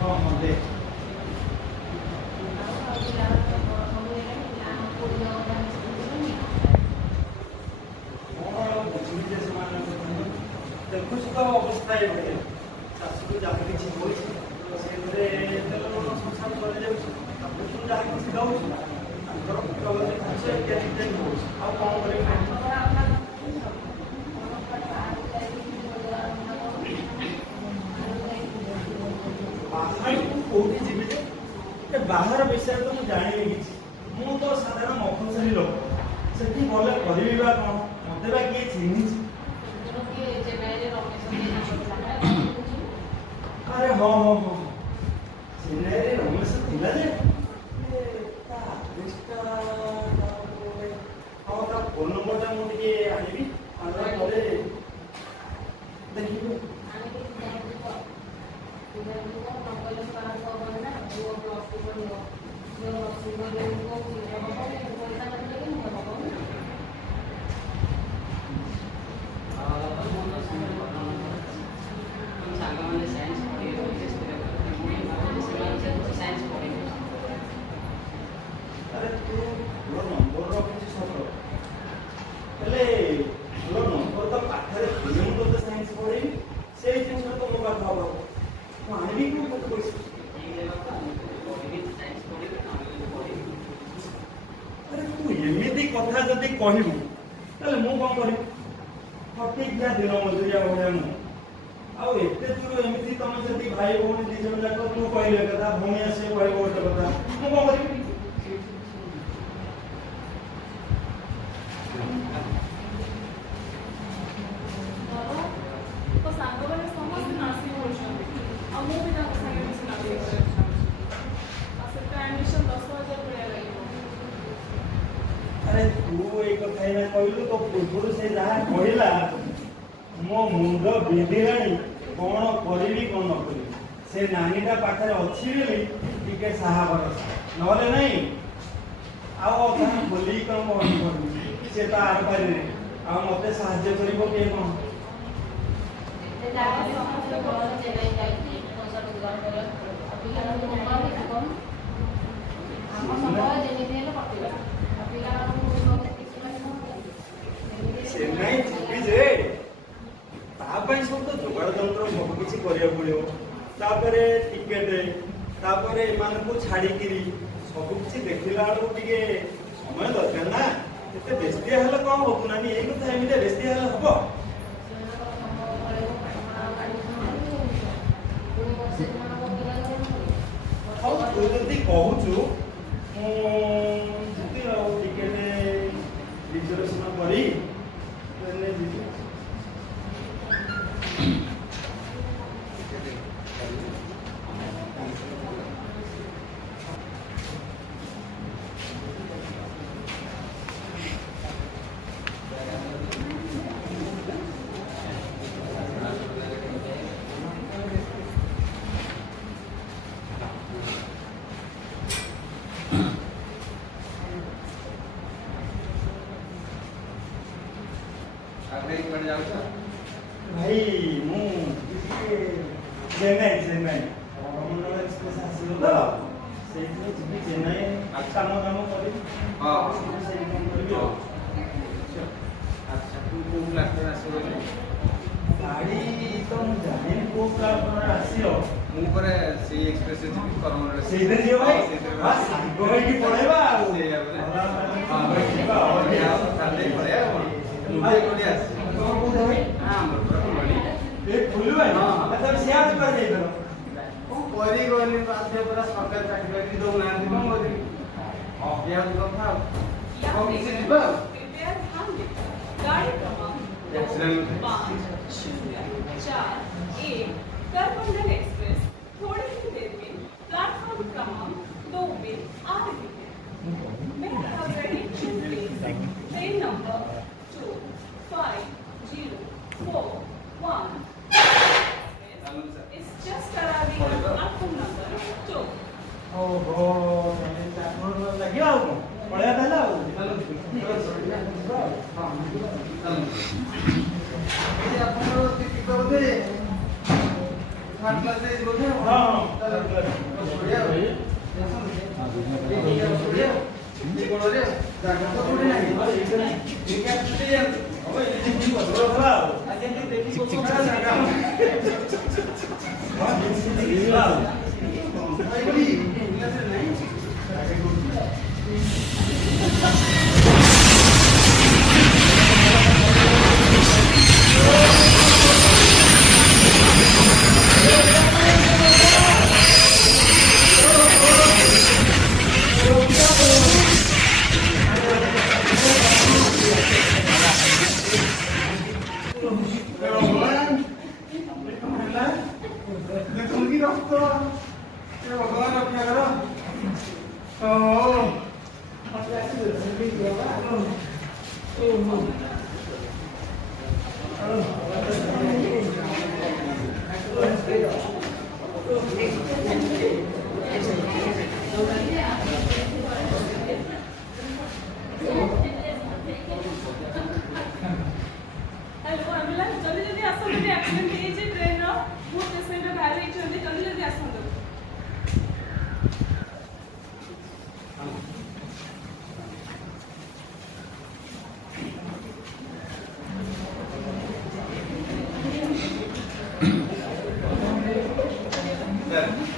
ହଁ ହଁ ଦେ କ'ଣ ବୁଝିବି ଯେ ସେମାନଙ୍କ କଥା ଦେଖୁଛୁ ତ ଅବସ୍ଥା ଏଭଳି ଚାଷକୁ ଯାହା କିଛି ହେଉଛି ସେଥିରେ ତେଲ ଲୁଣ ସଂସାର କରିଯାଉଛି ତାପରେ ତୁ ଯାହା କିଛି ଦେଉଛୁ ତାଙ୍କର ପ୍ରଗତି ଖର୍ଚ୍ଚ ଇତ୍ୟାଦି ଇତ୍ୟାଦି ହେଉଛି ଆଉ କ'ଣ କରିବି ବାହାରକୁ କୋଉଠି ଯିବି ଯେ ଏ ବାହାର ବିଷୟରେ ତ ମୁଁ ଜାଣିନି କିଛି ମୁଁ ତ ସାଧାରଣ ମଫସଲି ଲୋକ ସେଠି ଗଲେ କରିବି ବା କ'ଣ ମତେ ବା କିଏ ଚିହ୍ନିଛି ଆରେ ହଁ ହଁ ହଁ ଚେନ୍ନାଇରେ ରମେଶ ଥିଲା ଯେ ତା ଆଡ୍ରେସଟା ହଁ ତା ଫୋନ୍ ନମ୍ବରଟା ମୁଁ ଟିକେ ଆଣିବି ଆଣିଲା ପରେ ଦେଖିବି ଆରେ ତୁ ଭଲ ନମ୍ବର ରଖିଛୁ ସତ ହେଲେ ଭଲ ନମ୍ବର ତ ପାଖରେ ଥିଲେ ମୁଁ ତୋତେ ସାଇନ୍ସ ପଢ଼େଇବି ସେଇ ଜିନିଷଟା ତ ମୋ ପାଖ ହବ ମୁଁ ଆଣିବି କ'ଣ ତୋତେ ପଇସା ଆରେ ତୁ ଏମିତି କଥା ଯଦି କହିବୁ ତାହେଲେ ମୁଁ କ'ଣ କରିବି ହଟିକିଆ ଦିନ ମଜୁରିଆ ଭଳିଆ ମୁଁ ଆଉ ଏତେ ଦୂର ଏମିତି ତମେ ଯଦି ଭାଇ ଭଉଣୀ ଦି ଜଣ ଯାକ ତୁ କହିଲେ କଥା ଭଉଣୀ ଆସିବେ କହିବ ଗୋଟେ କଥା ମୁଁ କ'ଣ କରିବି ଆରେ ତୁ ଏଇ କଥା ଏଇନା କହିଲୁ ତ ପୂର୍ବରୁ ସେ ଯାହା କହିଲା ମୋ ମୁଣ୍ଡ ବିନ୍ଧିଲାଣି କ'ଣ କରିବି କ'ଣ ନ କରିବି ସେ ନାନୀଟା ପାଖରେ ଅଛି ବୋଲି ଟିକେ ସାହା ଭରସା ନହେଲେ ନାହିଁ ଆଉ ଅଧା ଖୋଲିକି କ'ଣ କରିବି ସେ ତ ଆର ପାରିରେ ଆଉ ମତେ ସାହାଯ୍ୟ କରିବ କିଏ କ'ଣ ଚେନ୍ନାଇ ଯିବି ଯେ ତା ପାଇଁ ସବୁ ତ ଯୋଗାଡ଼ ଯନ୍ତ୍ର ସବୁ କିଛି କରିବାକୁ ପଡ଼ିବ ତାପରେ ଟିକେଟ ତାପରେ ଏମାନଙ୍କୁ ଛାଡ଼ିକିରି ସବୁ କିଛି ଦେଖିଲା ବେଳକୁ ଟିକେ ସମୟ ଦରକାର ନା ଏତେ ବ୍ୟସ୍ତିଆ ହେଲେ କ'ଣ ହବ ନାନୀ ଏଇ କଥା ଏମିତି ବ୍ୟସ୍ତିଆ ହେଲେ ହବ ହଉ ତୁ ଯଦି କହୁଛୁ ମୁଁ ଯିବି ଆଉ ଟିକେଟ ରିଜର୍ଭେସନ କରି ଯିବି ଭାଇ ମୁଁ ଚେନ୍ନାଇ ଚେନ୍ନାଇ କମଣ୍ଡଳ ଏକ୍ସପ୍ରେସ ଆସିବ ତ ସେଇଥିରେ ଯିବି ଚେନ୍ନାଇ କାମ କାମ କରିବି ସେଇ କାମ କରିବି ଆଉ ଆଚ୍ଛା ତୁ କୋଉ ପ୍ଲାଟଫର୍ମରେ ଆସିବ ଗାଡ଼ି ତ ମୁଁ ଜାଣିନି କୋଉ ପ୍ଲାଟଫର୍ମରେ ଆସିବ ମୁଁ ପରେ ସେଇ ଏକ୍ସପ୍ରେସରେ ଯିବି କରମଣ୍ଡଳ ସେଇଥିରେ ଯିବ ଭାଇ ସାଙ୍ଗ ହେଇକି ପଳେଇବା ଆଉ ସେଇଆ ପରା ସରକାର ଚାକିରି ଦଉନାହାନ୍ତି କ'ଣ କରିବି ଇଏ ହଉଛି କଥା ଆଉ କିଛି ଯିବା ଆଉ करमंडल एक्सप्रेस थोड़ी ही देर में प्लेटफॉर्म क्रमांक 2 में आ रही है। मैं already train number 2504 is just arriving at platform number 2. ओहो प्लाटफर्म लगे आओ पढ़िया था आओ ଆପଣଙ୍କର ଟିକେଟ ବୋଧେ ଥାର୍ଡ କ୍ଲାସ ରେ ବୋଧେ ହଁ ତାହେଲେ हेलो एम्बुलेंस जल्दी जल्दी आसो मेरे एक्सीडेंट ହେଇଛି ଟ୍ରେନ୍ ର ବହୁତ ପେସେଣ୍ଟ ବାହାରେ ହେଇଛନ୍ତି ଜଲ୍ଦି ଜଲ୍ଦି ଆସନ୍ତୁ Sir.